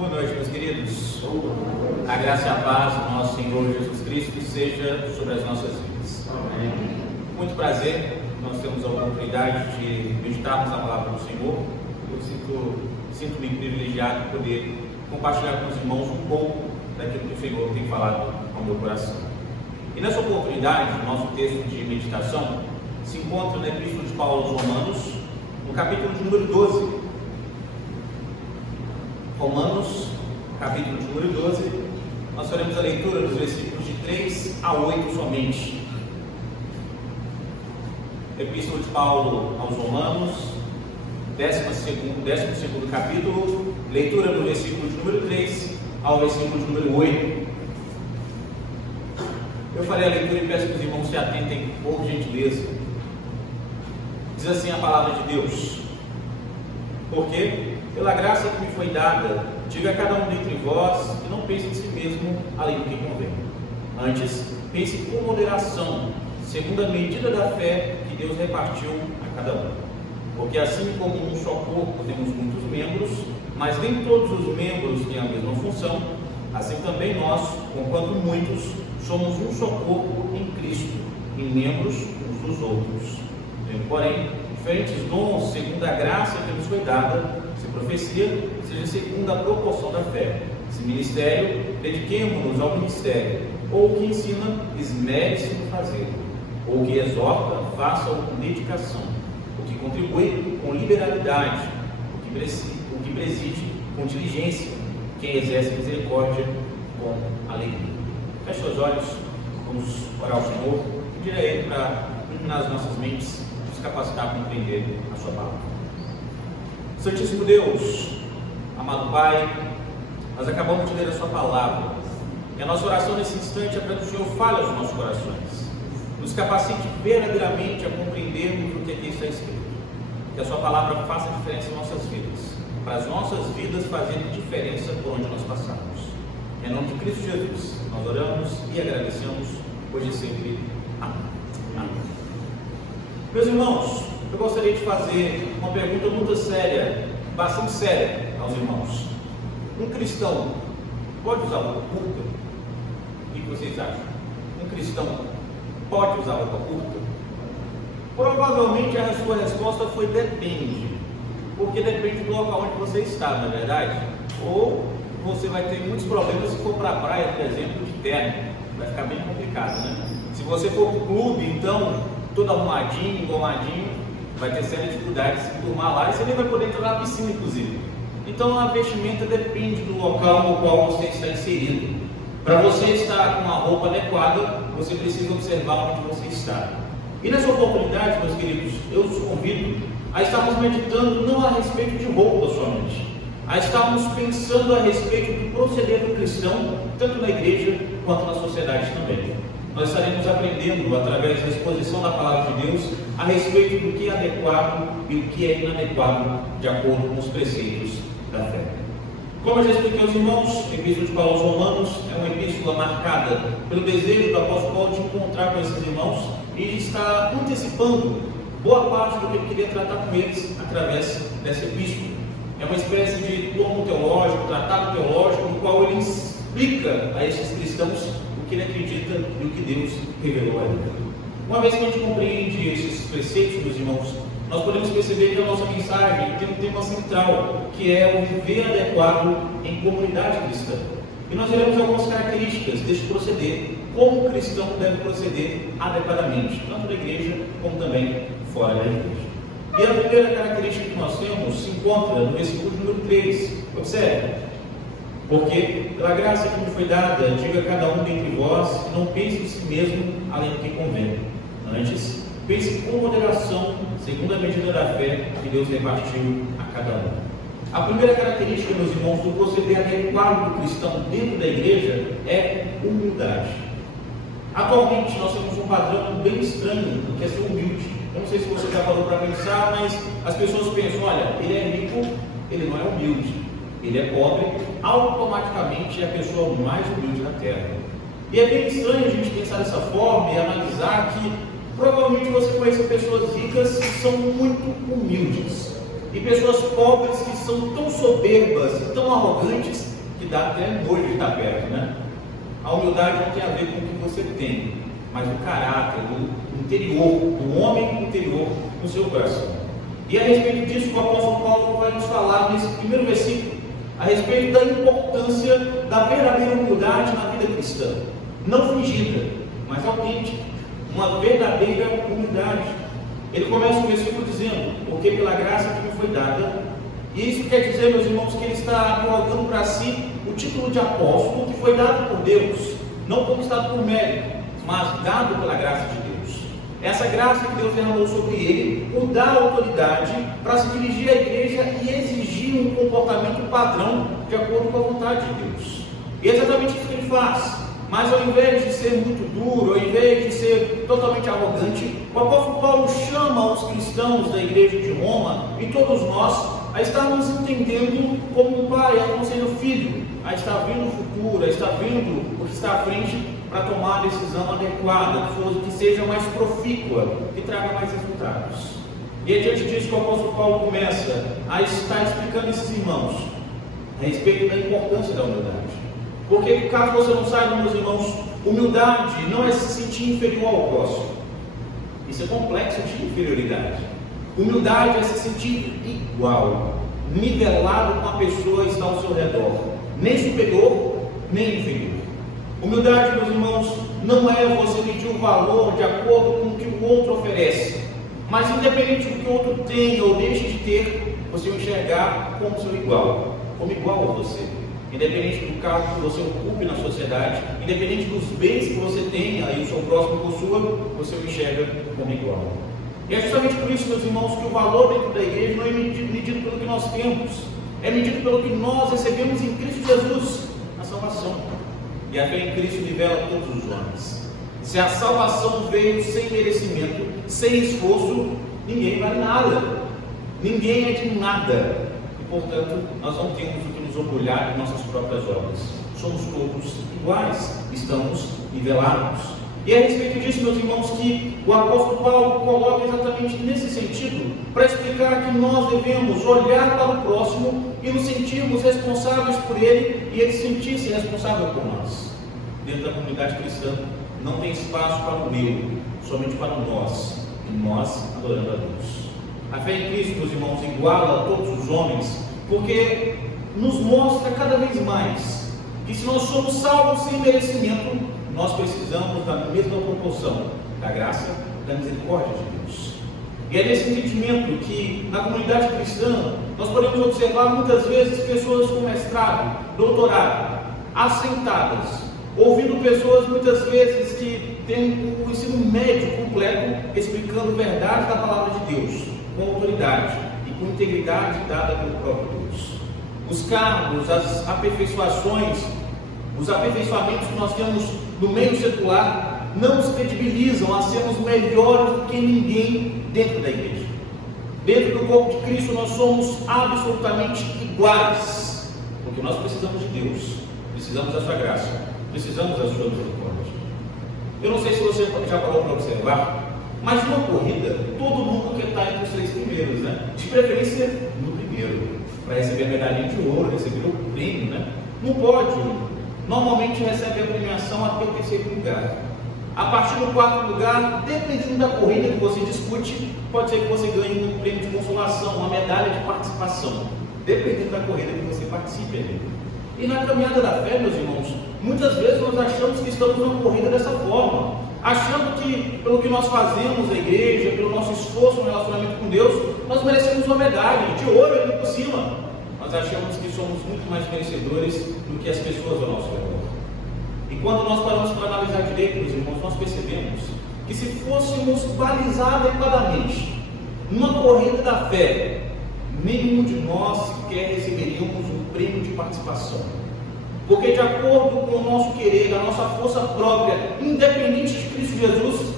Boa noite, meus queridos. A graça e a paz do nosso Senhor Jesus Cristo seja sobre as nossas vidas. Amém. Muito prazer, nós temos a oportunidade de meditarmos na palavra do Senhor. Eu sinto-me privilegiado de poder compartilhar com os irmãos um pouco daquilo que o Senhor tem falado ao meu coração. E nessa oportunidade, o nosso texto de meditação se encontra na Epístola de Paulo aos Romanos, no capítulo de número 12. Romanos, capítulo de número 12, nós faremos a leitura dos versículos de 3 a 8 somente. Epístola de Paulo aos Romanos, 12º capítulo, leitura do versículo de número 3 ao versículo de número 8. Eu farei a leitura e peço que os irmãos se atentem por gentileza. Diz assim a palavra de Deus: porque, pela graça que me foi dada, diga a cada um dentre vós que não pense em si mesmo além do que convém. Antes, pense com moderação, segundo a medida da fé que Deus repartiu a cada um. Porque assim como um só corpo temos muitos membros, mas nem todos os membros têm a mesma função, assim também nós, conquanto muitos, somos um só corpo em Cristo, e membros uns dos outros. Porém, diferentes dons segundo a graça que nos foi dada. Se profecia, seja segundo a proporção da fé. Se ministério, dediquemo-nos ao ministério. Ou o que ensina, esmere-se no fazer. Ou o que exorta, faça-o com dedicação. O que contribui, com liberalidade. O que preside, com diligência. Quem exerce misericórdia, com alegria. Feche os olhos, vamos orar ao Senhor. Pedir a Ele para iluminar as nossas mentes, nos capacitar a compreender a sua palavra. Santíssimo Deus, amado Pai, nós acabamos de ler a sua palavra, e a nossa oração nesse instante é para que o Senhor fale aos nossos corações, nos capacite verdadeiramente a compreendermos o que aqui está escrito, que a sua palavra faça diferença em nossas vidas, para as nossas vidas fazerem diferença por onde nós passamos. Em nome de Cristo Jesus, nós oramos e agradecemos, hoje e sempre. Amém. Amém. Meus irmãos, eu gostaria de fazer uma pergunta muito séria, bastante séria aos irmãos. Um cristão pode usar roupa curta? O que vocês acham? Um cristão pode usar roupa curta? Provavelmente a sua resposta foi depende, porque depende do local onde você está, não é verdade? Ou você vai ter muitos problemas se for para a praia, por exemplo, de terno, vai ficar bem complicado, né? Se você for para o clube, então, todo arrumadinho, engomadinho, vai ter sérias dificuldades de se turmar lá, e você nem vai poder entrar na piscina, inclusive. Então a vestimenta depende do local no qual você está inserido. Para você estar com uma roupa adequada, você precisa observar onde você está. E nessa oportunidade, meus queridos, eu os convido a estarmos meditando não a respeito de roupa somente, a estarmos pensando a respeito do proceder do cristão, tanto na igreja quanto na sociedade também. Nós estaremos aprendendo, através da exposição da palavra de Deus, a respeito do que é adequado e o que é inadequado, de acordo com os preceitos da fé. Como eu já expliquei aos irmãos, a Epístola de Paulo aos Romanos é uma epístola marcada pelo desejo do apóstolo Paulo de encontrar com esses irmãos e de estar antecipando boa parte do que ele queria tratar com eles através dessa epístola. É uma espécie de tomo teológico, tratado teológico, no qual ele explica a esses cristãos o que ele acredita e o que Deus revelou a ele. Uma vez que a gente compreende esses preceitos dos irmãos, nós podemos perceber que a nossa mensagem tem um tema central, que é o viver adequado em comunidade cristã. E nós veremos algumas características deste proceder, como o cristão deve proceder adequadamente, tanto na igreja como também fora da igreja. E a primeira característica que nós temos se encontra no versículo número 3. Observe: porque, pela graça que me foi dada, diga a cada um dentre vós que não pense em si mesmo além do que convém. Antes, pense com moderação, segundo a medida da fé que Deus repartiu a cada um. A primeira característica, meus irmãos, do proceder adequado do cristão dentro da igreja é humildade. Atualmente, nós temos um padrão bem estranho, que é ser humilde. Eu não sei se você já falou para pensar, mas as pessoas pensam: olha, ele é rico, ele não é humilde. Ele é pobre, automaticamente é a pessoa mais humilde da terra. E é bem estranho a gente pensar dessa forma e analisar que provavelmente você conhece pessoas ricas que são muito humildes, e pessoas pobres que são tão soberbas e tão arrogantes que dá até nojo de estar perto, né? A humildade não tem a ver com o que você tem, mas o caráter, do interior, do homem interior no seu coração. E a respeito disso, o apóstolo Paulo vai nos falar nesse primeiro versículo, a respeito da importância da verdadeira humildade na vida cristã. Não fingida, mas autêntica. Uma verdadeira humildade. Ele começa o versículo dizendo: porque pela graça que me foi dada. E isso quer dizer, meus irmãos, que ele está colocando para si o título de apóstolo que foi dado por Deus, não conquistado por mérito, mas dado pela graça de Deus. Essa graça que Deus derramou sobre ele o dá autoridade para se dirigir à igreja e exigir um comportamento padrão de acordo com a vontade de Deus. E é exatamente isso que ele faz. Mas ao invés de ser muito duro, ao invés de ser totalmente arrogante, o apóstolo Paulo chama os cristãos da igreja de Roma e todos nós a estarmos entendendo como um pai, como sendo filho, a estar vendo o futuro, a estar vendo o que está à frente para tomar a decisão adequada, que seja mais profícua, que traga mais resultados. E é diante disso que o apóstolo Paulo começa a estar explicando a esses irmãos a respeito da importância da humildade. Porque, caso você não saiba, meus irmãos, humildade não é se sentir inferior ao próximo. Isso é complexo de inferioridade. Humildade é se sentir igual, nivelado com a pessoa que está ao seu redor, nem superior, nem inferior. Humildade, meus irmãos, não é você medir o valor de acordo com o que o outro oferece, mas independente do que o outro tem ou deixe de ter, você o enxergar como seu igual, como igual a você. Independente do cargo que você ocupe na sociedade, independente dos bens que você tenha e o seu próximo possua, você o enxerga como igual. E é justamente por isso, meus irmãos, que o valor dentro da igreja não é medido pelo que nós temos, é medido pelo que nós recebemos em Cristo Jesus, a salvação. E a fé em Cristo nivela todos os homens. Se a salvação veio sem merecimento, sem esforço, ninguém vale nada, ninguém é de nada. Portanto, nós não temos o que nos orgulhar de nossas próprias obras. Somos todos iguais, estamos nivelados. E é a respeito disso, meus irmãos, que o apóstolo Paulo coloca exatamente nesse sentido, para explicar que nós devemos olhar para o próximo e nos sentirmos responsáveis por ele e ele sentir-se responsável por nós. Dentro da comunidade cristã, não tem espaço para o meu, somente para o nós, e nós adorando a Deus. A fé em Cristo, meus irmãos, iguala a todos os homens, porque nos mostra cada vez mais que se nós somos salvos sem merecimento, nós precisamos da mesma proporção da graça e da misericórdia de Deus. E é nesse entendimento que na comunidade cristã nós podemos observar muitas vezes pessoas com mestrado, doutorado, assentadas, ouvindo pessoas muitas vezes que têm o ensino médio completo, explicando verdade da palavra de Deus, com autoridade e com integridade dada pelo próprio Deus. Os cargos, as aperfeiçoações, os aperfeiçoamentos que nós temos no meio secular não nos credibilizam a sermos melhores do que ninguém dentro da igreja. Dentro do corpo de Cristo nós somos absolutamente iguais, porque nós precisamos de Deus, precisamos da sua graça, precisamos da sua misericórdia. Eu não sei se você já parou para observar, mas numa corrida, todo mundo quer estar entre os 3 primeiros, né? De preferência no primeiro, para receber a medalhinha de ouro, receber o prêmio, né? No pódio, normalmente recebe a premiação até o 3º lugar. A partir do 4º lugar, dependendo da corrida que você discute, pode ser que você ganhe um prêmio de consolação, uma medalha de participação, dependendo da corrida que você participe. E na caminhada da fé, meus irmãos, muitas vezes nós achamos que estamos numa corrida dessa forma, achando que pelo que nós fazemos na igreja, pelo nosso esforço no relacionamento com Deus, nós merecemos uma medalha de ouro ali por cima. Nós achamos que somos muito mais merecedores do que as pessoas ao nosso redor. E quando nós paramos para analisar direito, meus irmãos, nós percebemos que se fôssemos balizar adequadamente numa corrida da fé, nenhum de nós sequer receberíamos um prêmio de participação. Porque de acordo com o nosso querer, a nossa força própria, independente de Cristo Jesus,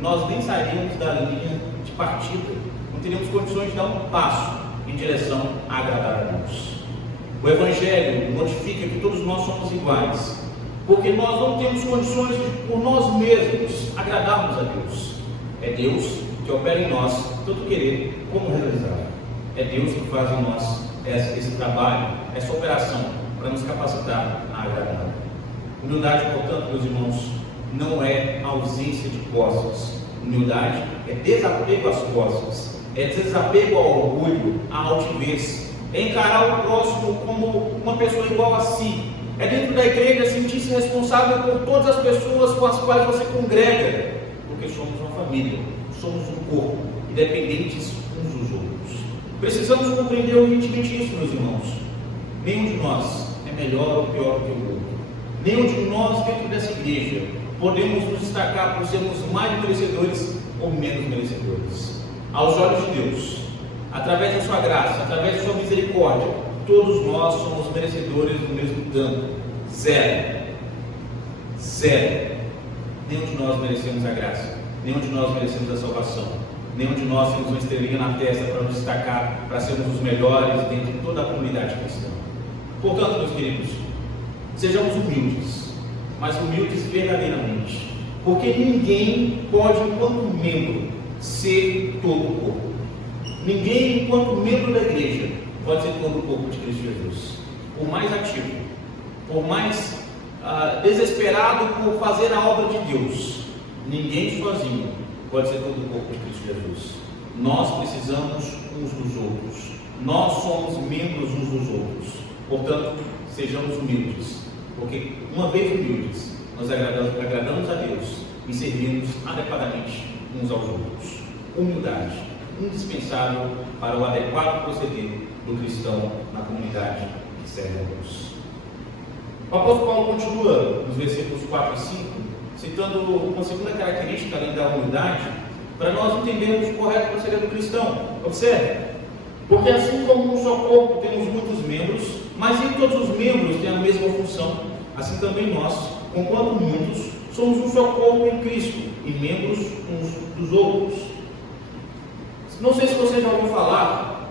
nós nem sairíamos da linha de partida, não teríamos condições de dar um passo em direção a agradar a Deus. O Evangelho notifica que todos nós somos iguais, porque nós não temos condições de, por nós mesmos, agradarmos a Deus. É Deus que opera em nós, tanto querer como realizar. É Deus que faz em nós esse trabalho, essa operação, para nos capacitar a agradar. Humildade, portanto, meus irmãos, não é ausência de posses. Humildade é desapego às posses, é desapego ao orgulho, à altivez, é encarar o próximo como uma pessoa igual a si. É dentro da igreja sentir-se responsável por todas as pessoas com as quais você congrega, porque somos uma família, somos um corpo, independentes uns dos outros. Precisamos compreender urgentemente isso, meus irmãos. Nenhum de nós é melhor ou pior que o outro. Nenhum de nós, dentro dessa igreja, podemos nos destacar por sermos mais merecedores ou menos merecedores. Aos olhos de Deus, através da sua graça, através da sua misericórdia, todos nós somos merecedores do mesmo tanto. Zero. Nenhum de nós merecemos a graça. Nenhum de nós merecemos a salvação. Nenhum de nós temos uma estrelinha na testa para nos destacar, para sermos os melhores dentro de toda a comunidade cristã. Portanto, meus queridos, sejamos humildes, mas humildes verdadeiramente, porque ninguém pode, enquanto membro, ser todo o corpo. Ninguém, enquanto membro da igreja, pode ser todo o corpo de Cristo Jesus. Por mais ativo, por mais desesperado por fazer a obra de Deus, ninguém sozinho pode ser todo o corpo de Cristo Jesus. Nós precisamos uns dos outros. Nós somos membros uns dos outros. Portanto, sejamos humildes, porque uma vez humildes, nós agradamos a Deus e servimos adequadamente uns aos outros. Humildade, indispensável para o adequado proceder do cristão na comunidade que serve a Deus. O apóstolo Paulo continua nos versículos 4 e 5, citando uma segunda característica além da humildade, para nós entendermos o correto proceder do cristão. Observe, porque assim como num só corpo temos muitos membros, mas nem todos os membros têm a mesma função, assim também nós, conquanto muitos, somos um só corpo em Cristo e membros uns dos outros. Não sei se você já ouviu falar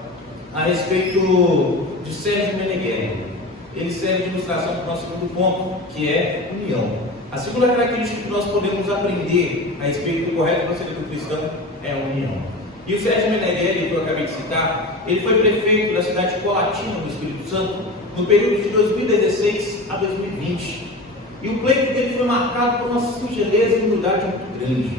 a respeito de Sérgio Meneghelli. Ele serve de ilustração para o nosso segundo ponto, que é união. A segunda característica que nós podemos aprender a respeito do correto proceder do cristão é a união. E o Sérgio Meneghelli, que eu acabei de citar, ele foi prefeito da cidade de Colatina, no Espírito Santo, no período de 2016 a 2020. E o pleito dele foi marcado por uma singeleza e humildade muito grande.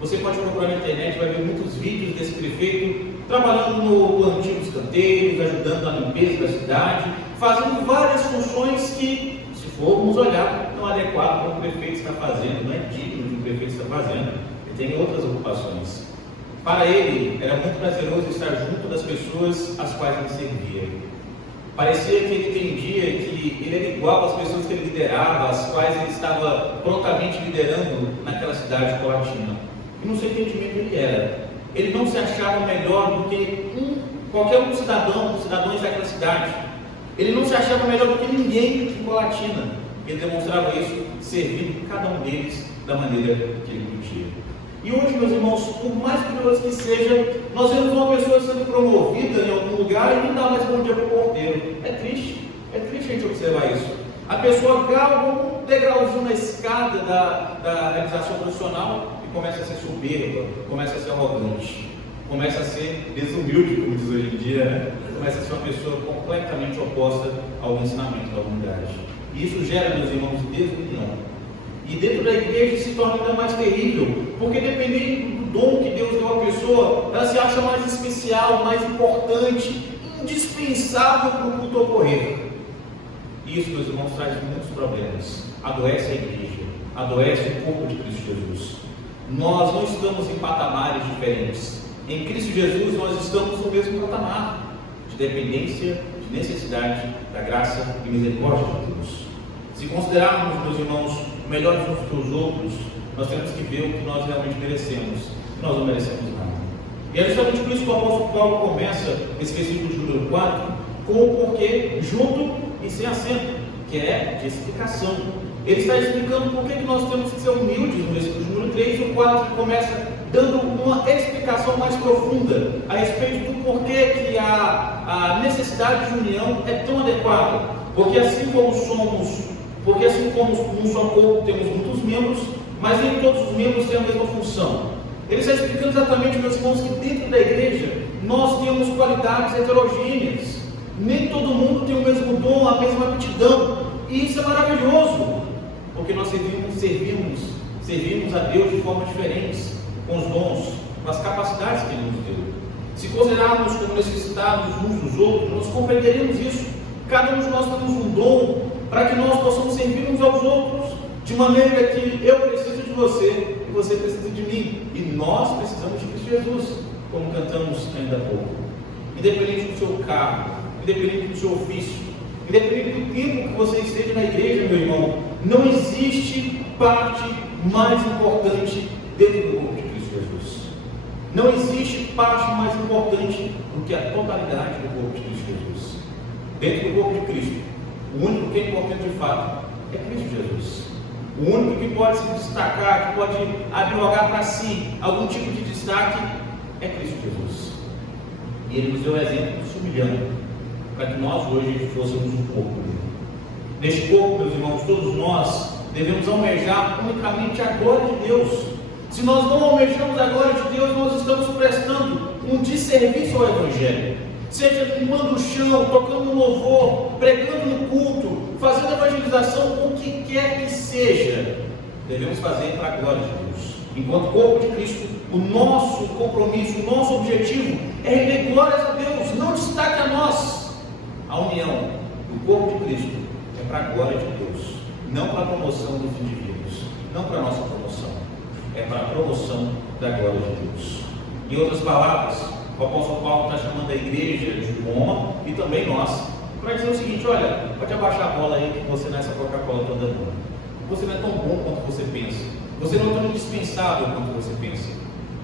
Você pode procurar na internet, vai ver muitos vídeos desse prefeito trabalhando no plantio dos canteiros, ajudando na limpeza da cidade, fazendo várias funções que, se formos olhar, não é adequado para o prefeito estar fazendo, não é digno de um prefeito estar fazendo. Ele tem outras ocupações. Para ele, era muito prazeroso estar junto das pessoas às quais ele servia. Parecia que ele entendia que ele era igual às pessoas que ele liderava, às quais ele estava prontamente liderando naquela cidade de Colatina. E no seu entendimento ele era. Ele não se achava melhor do que qualquer um dos cidadãos daquela cidade. Ele não se achava melhor do que ninguém em Colatina. Ele demonstrava isso servindo cada um deles da maneira que ele podia. E hoje, meus irmãos, por mais poderoso que seja, nós vemos uma pessoa sendo promovida em algum lugar e não dá mais bom dia para o porteiro. É triste a gente observar isso. A pessoa galga um degrauzinho na escada da realização profissional e começa a ser soberba, começa a ser arrogante, começa a ser desumilde, como diz hoje em dia, né? Começa a ser uma pessoa completamente oposta ao ensinamento da humanidade. E isso gera, meus irmãos, desunião. E dentro da igreja se torna ainda mais terrível, porque dependendo do dom que Deus deu à pessoa, ela se acha mais especial, mais importante, indispensável para o culto ocorrer. Isso, meus irmãos, traz muitos problemas. Adoece a igreja, adoece o corpo de Cristo Jesus. Nós não estamos em patamares diferentes. Em Cristo Jesus nós estamos no mesmo patamar de dependência, de necessidade da graça e misericórdia de Deus. Se considerarmos, meus irmãos, melhores uns dos outros, nós temos que ver o que nós realmente merecemos. Nós não merecemos nada. E é justamente por isso que o apóstolo Paulo começa esse versículo de número 4 com o porquê junto e sem acento, que é de explicação. Ele está explicando por que nós temos que ser humildes no versículo de número 3, e o 4 começa dando uma explicação mais profunda a respeito do porquê que a necessidade de união é tão adequada. Porque assim como num só corpo temos muitos membros, mas nem todos os membros têm a mesma função. Ele está explicando exatamente, meus irmãos, que dentro da igreja nós temos qualidades heterogêneas. Nem todo mundo tem o mesmo dom, a mesma aptidão. E isso é maravilhoso, porque nós servimos a Deus de forma diferente, com os dons, com as capacidades que Ele nos deu. Se considerarmos como necessitados uns dos outros, nós compreenderemos isso. Cada um de nós temos um dom para que nós possamos servir uns aos outros, de maneira que eu preciso de você e você precisa de mim. E nós precisamos de Cristo Jesus, como cantamos ainda há pouco. Independente do seu cargo, independente do seu ofício, independente do tempo que você esteja na igreja, meu irmão, não existe parte mais importante dentro do corpo de Cristo Jesus. Não existe parte mais importante do que a totalidade do corpo de Cristo Jesus. Dentro do corpo de Cristo, o único que é importante de fato é Cristo Jesus. O único que pode se destacar, que pode advogar para si algum tipo de destaque, é Cristo Jesus. E Ele nos deu o exemplo se humilhando, para que nós hoje fôssemos um corpo dele. Neste corpo, meus irmãos, todos nós devemos almejar unicamente a glória de Deus. Se nós não almejamos a glória de Deus, nós estamos prestando um desserviço ao Evangelho. Seja limpando o chão, tocando no louvor, pregando no culto, fazendo evangelização, o que quer que seja, devemos fazer para a glória de Deus. Enquanto corpo de Cristo, o nosso compromisso, o nosso objetivo é render glórias a Deus, não destaque a nós. A união do corpo de Cristo é para a glória de Deus, não para a promoção dos indivíduos, não para a nossa promoção, é para a promoção da glória de Deus. Em outras palavras, o apóstolo Paulo está chamando a igreja de Roma e também nós para dizer o seguinte: olha, pode abaixar a bola aí que você nessa Coca-Cola toda boa. Você não é tão bom quanto você pensa. Você não é tão indispensável quanto você pensa.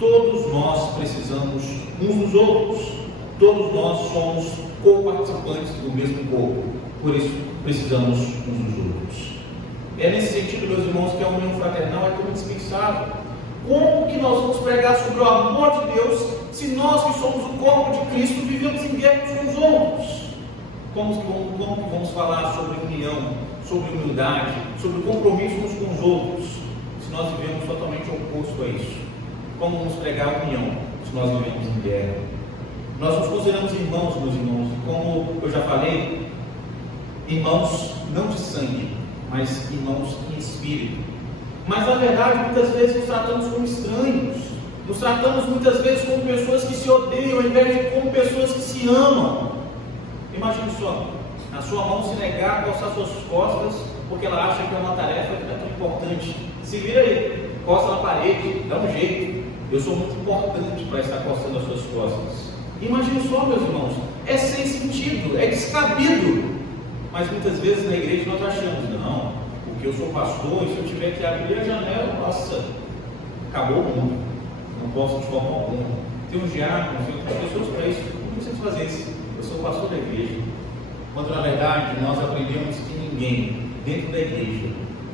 Todos nós precisamos uns dos outros. Todos nós somos co-participantes do mesmo corpo. Por isso, precisamos uns dos outros. É nesse sentido, meus irmãos, que a união fraternal é tão indispensável. Como que nós vamos pregar sobre o amor de Deus se nós que somos o corpo de Cristo vivemos em guerra com os outros? Como que vamos falar sobre união, sobre humildade, sobre compromisso uns com os outros, se nós vivemos totalmente oposto a isso? Como vamos pregar união se nós vivemos em guerra? Nós nos consideramos irmãos, meus irmãos, como eu já falei, irmãos não de sangue, mas irmãos em espírito. Mas na verdade, muitas vezes nos tratamos como estranhos, nos tratamos muitas vezes como pessoas que se odeiam, ao invés de como pessoas que se amam. Imagine só, a sua mão se negar a coçar suas costas, porque ela acha que é uma tarefa que não é tão importante. Se vira aí, coça na parede, dá um jeito. Eu sou muito importante para estar coçando as suas costas. Imagine só, meus irmãos, é sem sentido, é descabido. Mas muitas vezes na igreja nós achamos, não, porque eu sou pastor e se eu tiver que abrir a janela, nossa, acabou o mundo, não posso de forma alguma. Tem um diácono, tem outras pessoas para isso, não preciso fazer isso, eu sou pastor da igreja. Quando na verdade nós aprendemos que ninguém dentro da igreja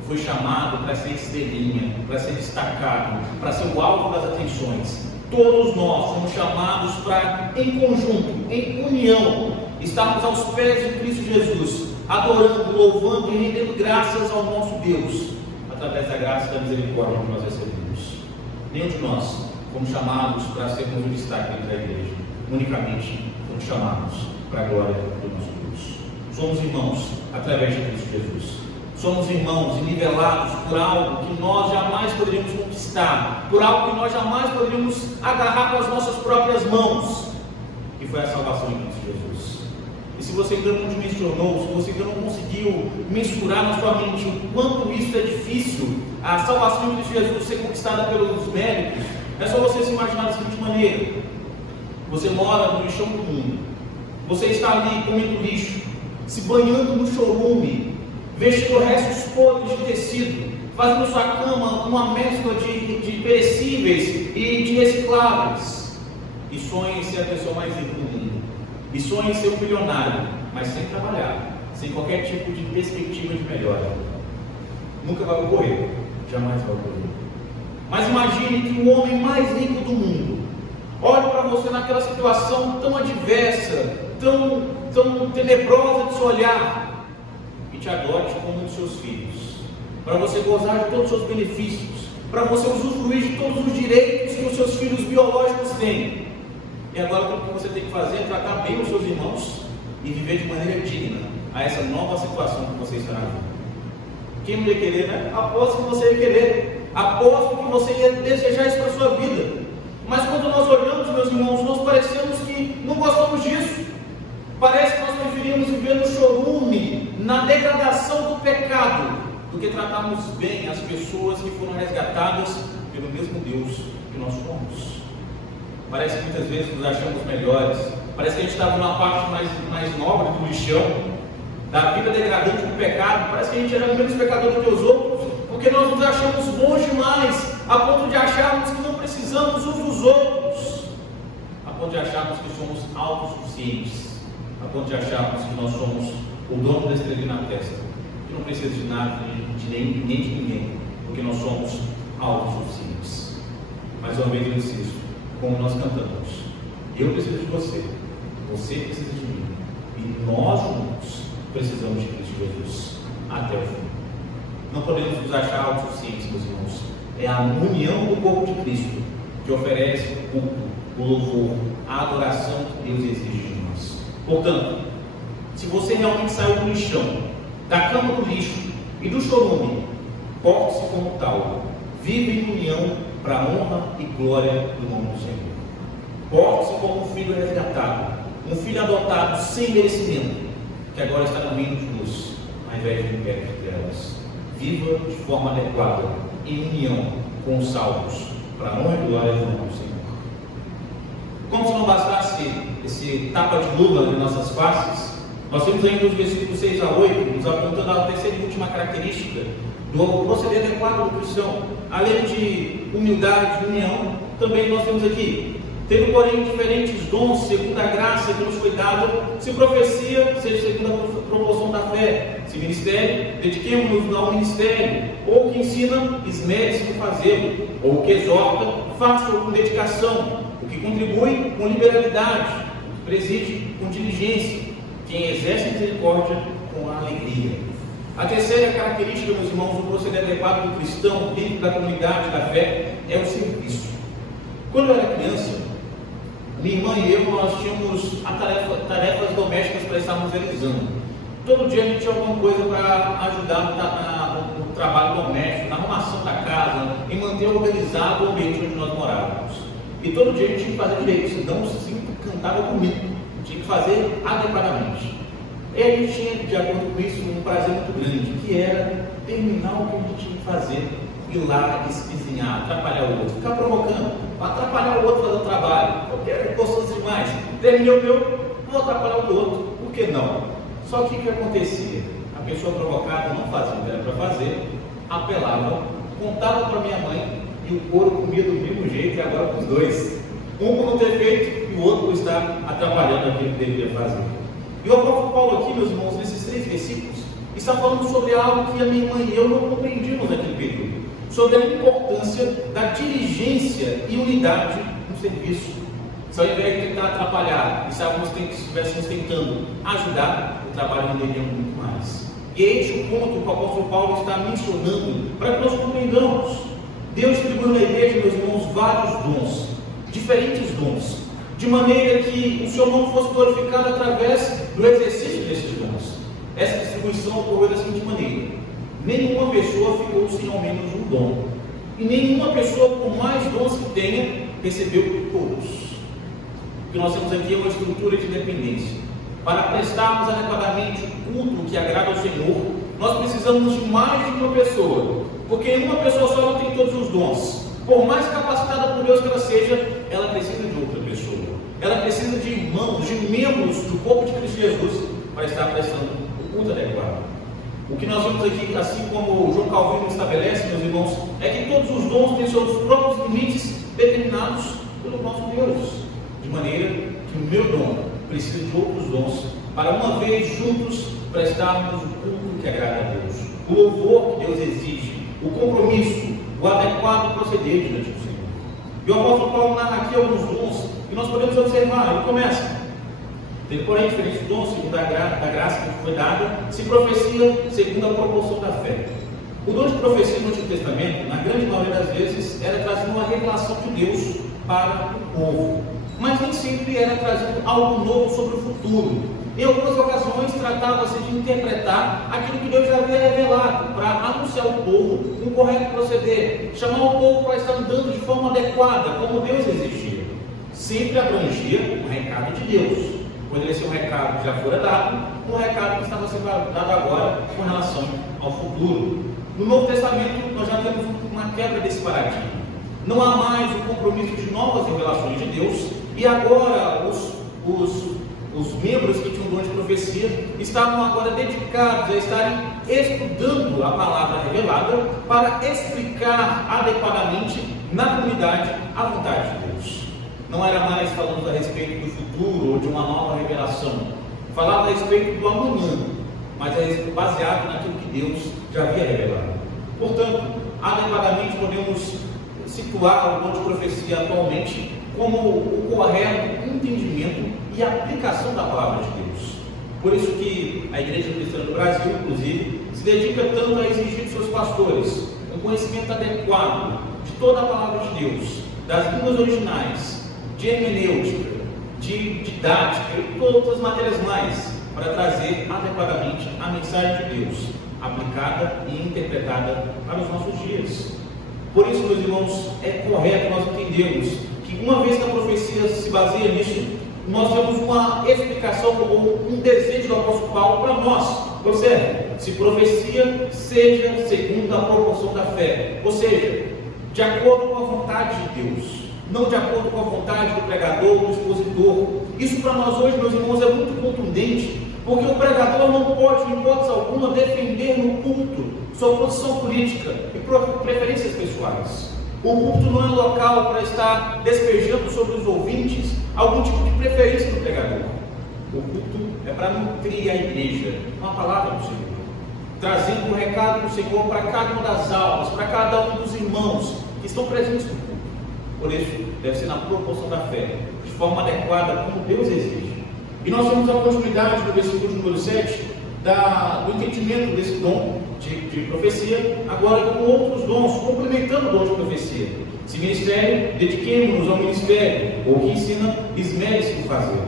foi chamado para ser estrelinha, para ser destacado, para ser o alvo das atenções. Todos nós somos chamados para, em conjunto, em união, estarmos aos pés de Cristo Jesus, adorando, louvando e rendendo graças ao nosso Deus, através da graça e da misericórdia que nós recebemos. Nenhum de nós fomos chamados para sermos um destaque dentro da igreja, unicamente fomos chamados para a glória do nosso Deus. Somos irmãos através de Cristo Jesus. Somos irmãos e nivelados por algo que nós jamais poderíamos conquistar, por algo que nós jamais poderíamos agarrar com as nossas próprias mãos, que foi a salvação em Cristo Jesus. E se você ainda não dimensionou, se você ainda não conseguiu mensurar na sua mente o quanto isso é difícil, a salvação em Cristo Jesus ser conquistada pelos méritos, é só você se imaginar da seguinte maneira: você mora no lixão do mundo, você está ali comendo lixo, se banhando no chorume, vestindo restos podres de tecido, fazendo sua cama uma mescla de perecíveis e de recicláveis, e sonha em ser a pessoa mais rica do mundo, e sonha em ser um milionário, mas sem trabalhar, sem qualquer tipo de perspectiva de melhora. Nunca vai ocorrer, jamais vai ocorrer. Mas imagine que o homem mais rico do mundo olhe para você naquela situação tão adversa, tão tenebrosa de se olhar, e te adote como um de seus filhos, para você gozar de todos os seus benefícios, para você usufruir de todos os direitos que os seus filhos biológicos têm. E agora o que você tem que fazer é tratar bem os seus irmãos, e viver de maneira digna a essa nova situação que você está vivendo. Quem não ia querer, né? Aposto que você ia querer, aposto que você ia desejar isso para a sua vida. Mas quando nós olhamos, meus irmãos, nós parecemos que não gostamos disso. Parece que nós preferimos viver no chorume, na degradação do pecado, do que tratarmos bem as pessoas que foram resgatadas pelo mesmo Deus que nós somos. Parece que muitas vezes nos achamos melhores, parece que a gente está numa parte mais nobre do lixão, da vida degradante do pecado, parece que a gente era menos pecador do que os outros, porque nós nos achamos bons demais, a ponto de acharmos que não precisamos uns dos outros, a ponto de acharmos que somos autossuficientes, a ponto de acharmos que nós somos o dono da estrela na testa, que não precisa de nada, nem de ninguém, porque nós somos autossuficientes. Mais uma vez eu insisto, como nós cantamos, eu preciso de você, você precisa de mim, e nós juntos precisamos de Cristo Jesus até o fim. Não podemos nos achar autossuficientes, meus irmãos. É a união do corpo de Cristo que oferece o culto, o louvor, a adoração que Deus exige de nós. Portanto, se você realmente saiu do lixão, da cama do lixo e do chorume, porte-se como tal. Vive em união para a honra e glória do nome do Senhor. Porte-se como um filho resgatado, um filho adotado sem merecimento, que agora está no reino de luz, ao invés do império de trevas. Viva de forma adequada, em união com os salvos, para a honra e glória do nome do Senhor. Como se não bastasse esse tapa de luva de nossas faces, nós temos ainda os versículos 6 a 8, nos apontando a terceira e última característica do proceder adequado do cristão. Além de humildade e união, também nós temos aqui: tendo, porém, diferentes dons, segundo a graça que nos foi dada, se profecia, seja segundo a proporção da fé, se ministério, dediquemos-nos ao ministério, ou que ensina, esmere-se em fazê-lo, ou que exorta, faça-o com dedicação, o que contribui com liberalidade, o que preside com diligência, quem exerce misericórdia com alegria. A terceira característica, meus irmãos, do proceder adequado do cristão dentro da comunidade da fé é o serviço. Quando eu era criança, minha irmã e eu, nós tínhamos tarefas domésticas para estarmos realizando. Todo dia a gente tinha alguma coisa para ajudar no trabalho doméstico, na arrumação da casa, em manter organizado o ambiente onde nós morávamos. E todo dia a gente tinha que fazer direito, senão o cinto cantava comigo, tinha que fazer adequadamente. E a gente tinha, de acordo com isso, um prazer muito grande, que era terminar o que a gente tinha que fazer, ir lá, espizinhar, atrapalhar o outro, ficar provocando, atrapalhar o outro fazendo trabalho, porque era gostoso demais. Terminei o meu, vou atrapalhar o outro, por que não? Só que o que acontecia? A pessoa provocada não fazia o que era para fazer, apelava, contava para minha mãe, e o couro comia do mesmo jeito, e agora para os dois. Um por não ter feito, e o outro por estar atrapalhando aquilo que deveria fazer. E o apóstolo Paulo aqui, meus irmãos, nesses 3 versículos, está falando sobre algo que a minha irmã e eu não compreendimos naquele período, sobre a importância da diligência e unidade no serviço. Se ao invés de tentar atrapalhar, e estivéssemos tentando ajudar, o trabalho renderia muito mais. E é este o ponto que o apóstolo Paulo está mencionando, para que nós compreendamos. Deus distribuiu na igreja, meus irmãos, vários dons, diferentes dons, de maneira que o seu nome fosse glorificado através do exercício desses dons. Essa distribuição ocorreu da seguinte maneira: nenhuma pessoa ficou sem ao menos um dom, e nenhuma pessoa, por mais dons que tenha, recebeu todos. O que nós temos aqui é uma estrutura de dependência. Para prestarmos adequadamente o culto que agrada ao Senhor, nós precisamos de mais de uma pessoa, porque uma pessoa só não tem todos os dons. Por mais capacitada por Deus que ela seja, ela precisa de outra pessoa. Ela precisa de irmãos, de membros do corpo de Cristo Jesus para estar prestando o culto adequado. O que nós vemos aqui, assim como João Calvino estabelece, meus irmãos, é que todos os dons têm seus próprios limites determinados pelo nosso Deus, de maneira que o meu dom precisa de outros dons para, uma vez juntos, prestarmos o culto que agrada a Deus, o louvor que Deus exige, o compromisso, o adequado proceder diante do Senhor. E o apóstolo Paulo narra aqui alguns dons que nós podemos observar. Ele começa: tem, porém, diferentes dons, segundo a graça que foi dada, se profecia segundo a proporção da fé. O dom de profecia no Antigo Testamento, na grande maioria das vezes, era trazendo uma revelação de Deus para o povo, mas nem sempre era trazendo algo novo sobre o futuro. Em algumas ocasiões, tratava-se de interpretar aquilo que Deus já havia revelado, para anunciar ao povo um correto proceder, chamar o povo para estar andando de forma adequada, como Deus exigia. Sempre abrangia o recado de Deus. Poderia ser um recado que já fora dado, um recado que estava sendo dado agora com relação ao futuro. No Novo Testamento, nós já temos uma quebra desse paradigma. Não há mais o compromisso de novas revelações de Deus, e agora os membros que tinham dom de profecia estavam agora dedicados a estarem estudando a palavra revelada para explicar adequadamente na comunidade a vontade de Deus. Não era mais falando a respeito do futuro ou de uma nova revelação, falava a respeito do amanhã, mas é baseado naquilo que Deus já havia revelado. Portanto, adequadamente podemos situar o dom de profecia atualmente como o correto entendimento e aplicação da palavra de Deus. Por isso que a Igreja Cristã do Brasil, inclusive, se dedica tanto a exigir de seus pastores um conhecimento adequado de toda a palavra de Deus, das línguas originais, de hermenêutica, de didática e outras matérias mais, para trazer adequadamente a mensagem de Deus, aplicada e interpretada para os nossos dias. Por isso, meus irmãos, é correto nós entendermos que uma vez que a profecia se baseia nisso, nós temos uma explicação ou um desejo do apóstolo Paulo para nós. Observe, se profecia seja segundo a proporção da fé, ou seja, de acordo com a vontade de Deus, não de acordo com a vontade do pregador, do expositor. Isso para nós hoje, meus irmãos, é muito contundente, porque o pregador não pode, em hipótese alguma, defender no púlpito sua posição política e preferências pessoais. O púlpito não é local para estar despejando sobre os ouvintes algum tipo de preferência do pregador. O púlpito é para nutrir a igreja com a palavra do Senhor, trazendo o recado do Senhor para cada uma das almas, para cada um dos irmãos que estão presentes no púlpito. Por isso, deve ser na proporção da fé, de forma adequada, como Deus exige. E nós temos a continuidade do versículo número 7, do entendimento desse dom de profecia, agora com outros dons, complementando o dom de profecia. Se ministério, dediquemos-nos ao ministério, ou que ensina, esmere-se em fazer.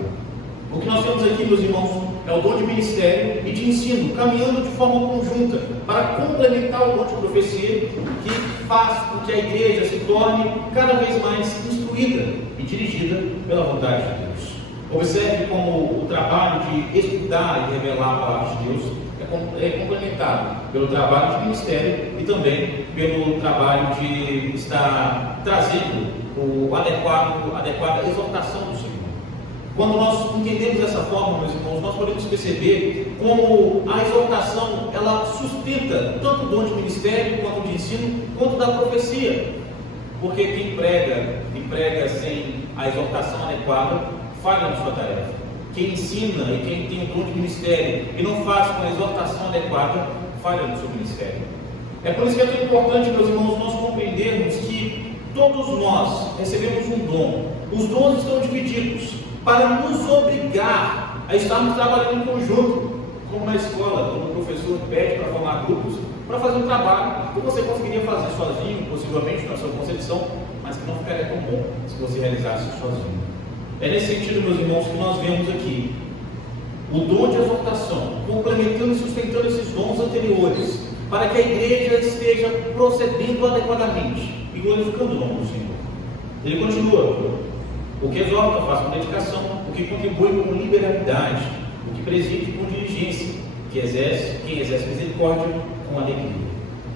O que nós temos aqui, meus irmãos, é o dom de ministério e de ensino, caminhando de forma conjunta, para complementar o dom de profecia, que faz com que a igreja se torne cada vez mais instruída e dirigida pela vontade de Deus. Observe como o trabalho de estudar e revelar a palavra de Deus é complementado pelo trabalho de ministério e também pelo trabalho de estar trazendo a adequada exortação do Senhor. Quando nós entendemos dessa forma, meus irmãos, nós podemos perceber como a exortação, ela sustenta tanto o dom de ministério, quanto de ensino, quanto da profecia. Porque quem prega sem a exortação adequada, falha na sua tarefa. Quem ensina e quem tem o dom de ministério e não faz com a exortação adequada, falha no seu ministério. É por isso que é tão importante, meus irmãos, nós compreendermos que todos nós recebemos um dom. Os dons estão divididos para nos obrigar a estarmos trabalhando em conjunto, como na escola, quando o professor pede para formar grupos, para fazer um trabalho que você conseguiria fazer sozinho, possivelmente na sua concepção, mas que não ficaria tão bom se você realizasse sozinho. É nesse sentido, meus irmãos, que nós vemos aqui o dom de exortação, complementando e sustentando esses dons anteriores, para que a igreja esteja procedendo adequadamente e glorificando o nome do Senhor. Ele continua: o que exorta faz com dedicação, o que contribui com liberalidade, o que preside com diligência, quem exerce misericórdia com alegria.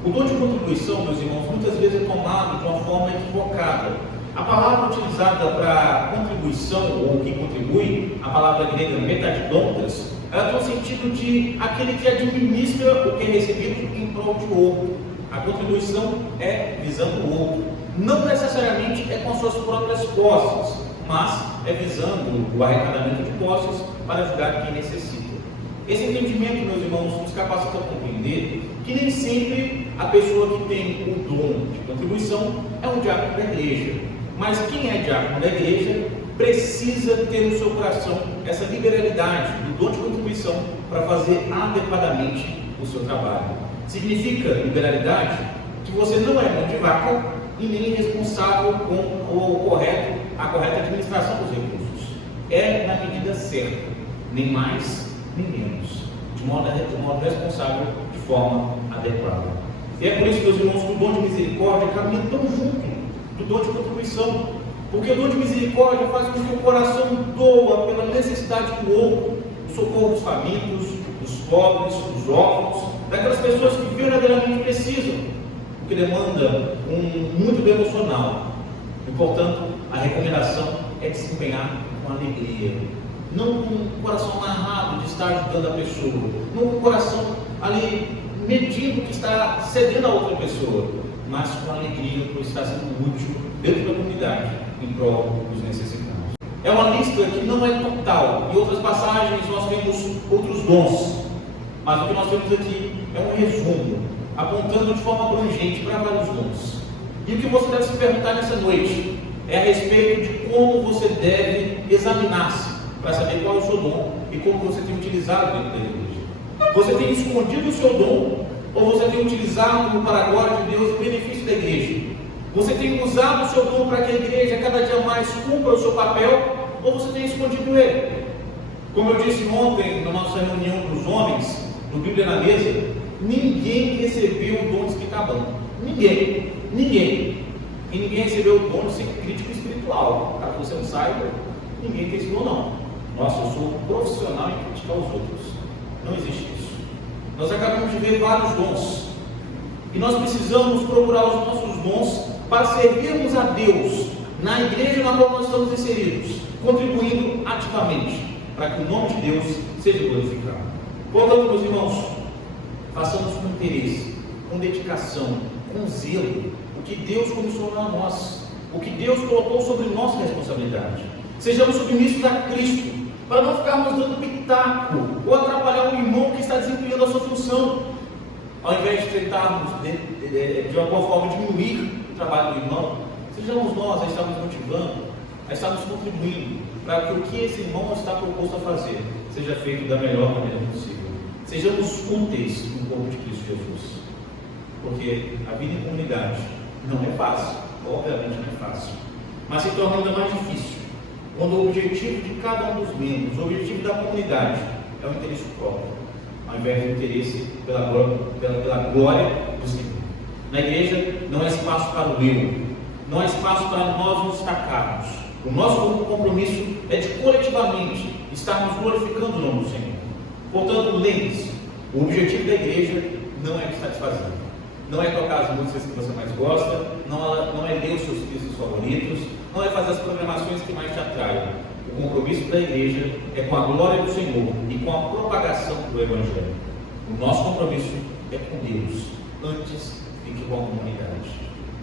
O dom de contribuição, meus irmãos, muitas vezes é tomado de uma forma equivocada. A palavra utilizada para contribuição, ou que contribui, a palavra grega metadidontas, ela tem o sentido de aquele que administra o que é recebido em prol de outro. A contribuição é visando o outro. Não necessariamente é com suas próprias posses, mas é visando o arrecadamento de posses para ajudar quem necessita. Esse entendimento, meus irmãos, nos capacita a compreender que nem sempre a pessoa que tem o dom de contribuição é um diácono da igreja. Mas quem é diácono da igreja precisa ter no seu coração essa liberalidade do dom de contribuição para fazer adequadamente o seu trabalho. Significa liberalidade que você não é mão de vaca e nem responsável com a correta administração dos recursos. É na medida certa. nem mais, nem menos, de modo responsável, de forma adequada. E é por isso, meus irmãos, que o dom de misericórdia caminha tão junto do dom de contribuição, porque o dom de misericórdia faz com que o coração doa pela necessidade do outro, o socorro dos famintos, dos pobres, dos órfãos, daquelas pessoas que verdadeiramente precisam, o que demanda muito do emocional. E, portanto, a recomendação é de se empenhar com alegria, não com o coração amarrado de estar ajudando a pessoa, não com o coração ali medindo que está cedendo a outra pessoa, mas com alegria por estar sendo útil dentro da comunidade em prol dos necessitados. É uma lista que não é total. Em outras passagens nós temos outros dons, mas o que nós temos aqui é um resumo, apontando de forma abrangente para vários dons. E o que você deve se perguntar nessa noite é a respeito de como você deve examinar-se para saber qual é o seu dom e como você tem utilizado dentro da igreja. Você tem escondido o seu dom ou você tem utilizado para a glória de Deus o benefício da igreja? Você tem usado o seu dom para que a igreja cada dia mais cumpra o seu papel ou você tem escondido ele? Como eu disse ontem na nossa reunião dos homens, no Bíblia na Mesa, ninguém recebeu o dom de escritabão. Ninguém. E ninguém recebeu o dom de ser crítico espiritual. Caso você não saiba, ninguém tem esse dom não. Nossa, eu sou profissional em criticar os outros. Não existe isso. Nós acabamos de ver vários dons. E nós precisamos procurar os nossos dons para servirmos a Deus na igreja na qual nós estamos inseridos, contribuindo ativamente para que o nome de Deus seja glorificado. Portanto, meus irmãos, façamos com interesse, com dedicação, com zelo, o que Deus comissionou a nós, o que Deus colocou sobre nossa responsabilidade. Sejamos submissos a Cristo, para não ficarmos dando pitaco ou atrapalhar o irmão que está desempenhando a sua função. Ao invés de tentarmos, de alguma forma, diminuir o trabalho do irmão, sejamos nós a estarmos motivando, a estarmos contribuindo para que o que esse irmão está proposto a fazer seja feito da melhor maneira possível. Sejamos úteis no corpo de Cristo Jesus, porque a vida em comunidade não é fácil, obviamente não é fácil, mas se torna ainda mais difícil quando o objetivo de cada um dos membros, o objetivo da comunidade é o interesse próprio, ao invés do interesse pela glória do Senhor. Na igreja não há espaço para o eu, não há espaço para nós nos destacarmos. O nosso compromisso é de coletivamente estarmos glorificando o nome do Senhor. Portanto, lembre-se, o objetivo da igreja não é te satisfazer, não é tocar as músicas que você mais gosta, não é ler os seus textos favoritos, não é fazer as programações que mais te atraem. O compromisso da igreja é com a glória do Senhor e com a propagação do Evangelho. O nosso compromisso é com Deus, antes de que com a comunidade.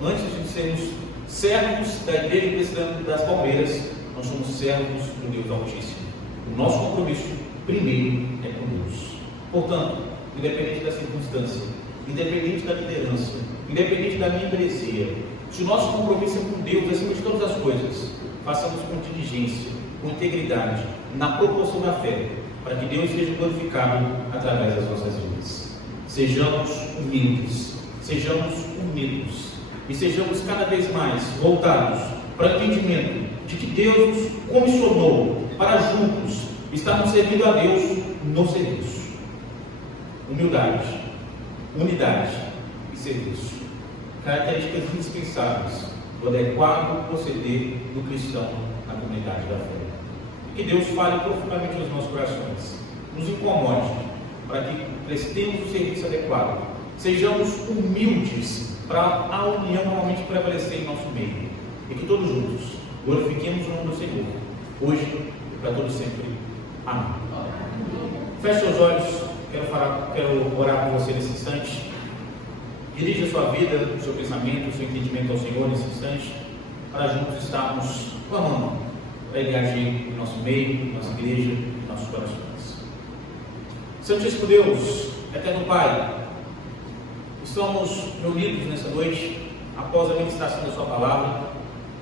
Antes de sermos servos da igreja precisando das palmeiras, nós somos servos do Deus Altíssimo. O nosso compromisso primeiro é com Deus. Portanto, independente da circunstância, independente da liderança, independente da membresia, se o nosso compromisso é com Deus, acima de todas as coisas, façamos com diligência, com integridade, na proporção da fé, para que Deus seja glorificado através das nossas vidas. Sejamos humildes, sejamos unidos e sejamos cada vez mais voltados para o entendimento de que Deus nos comissionou para juntos estarmos servindo a Deus no serviço. Humildade, unidade e serviço. Características indispensáveis do adequado proceder do cristão na comunidade da fé. Que Deus fale profundamente nos nossos corações, nos incomode, para que prestemos o serviço adequado, sejamos humildes para a união realmente prevalecer em nosso meio, e que todos juntos glorifiquemos o nome do Senhor, hoje e para todos sempre. Amém. Feche seus olhos, quero orar por você nesse instante. Dirija a sua vida, o seu pensamento, o seu entendimento ao Senhor nesse instante, para juntos estarmos clamando para Ele agir em nosso meio, nossa igreja, em nossos corações. Santíssimo Deus, Eterno Pai, estamos reunidos nessa noite, após a ministração da Sua palavra,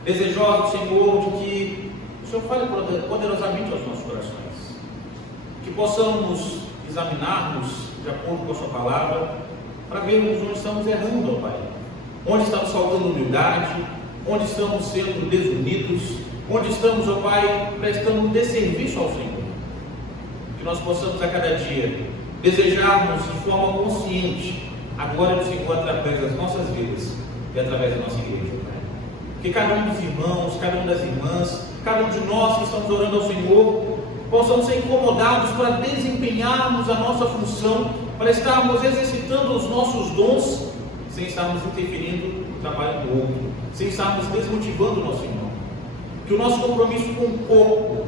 desejosos, Senhor, de que o Senhor fale poderosamente aos nossos corações, que possamos examinarmos de acordo com a Sua palavra, para vermos onde estamos errando, ó Pai, onde estamos faltando humildade, onde estamos sendo desunidos, onde estamos, ó Pai, prestando desserviço ao Senhor. nós possamos a cada dia desejarmos de forma consciente a glória do Senhor através das nossas vidas e através da nossa igreja, Pai. Que cada um dos irmãos, cada uma das irmãs, cada um de nós que estamos orando ao Senhor, possamos ser incomodados para desempenharmos a nossa função, para estarmos exercitando os nossos dons, sem estarmos interferindo no trabalho do outro, sem estarmos desmotivando o nosso irmão. Que o nosso compromisso com o corpo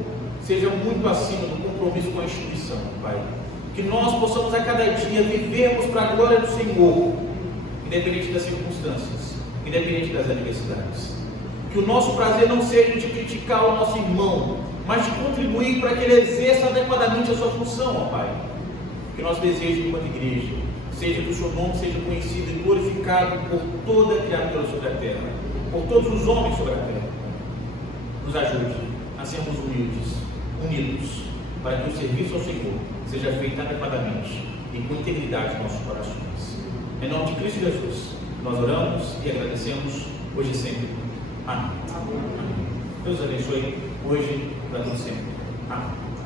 seja muito acima do compromisso com a instituição, Pai. Que nós possamos a cada dia vivermos para a glória do Senhor, independente das circunstâncias, independente das adversidades. Que o nosso prazer não seja de criticar o nosso irmão, mas de contribuir para que ele exerça adequadamente a sua função, ó Pai. Que nosso desejo enquanto igreja seja que o seu nome seja conhecido e glorificado por toda a criatura sobre a terra, por todos os homens sobre a terra. Nos ajude a sermos humildes, unidos, para que o serviço ao Senhor seja feito adequadamente e com integridade em nossos corações. Em nome de Cristo Jesus, nós oramos e agradecemos hoje e sempre. Amém. Amém. Deus abençoe hoje e para todo sempre. Amém.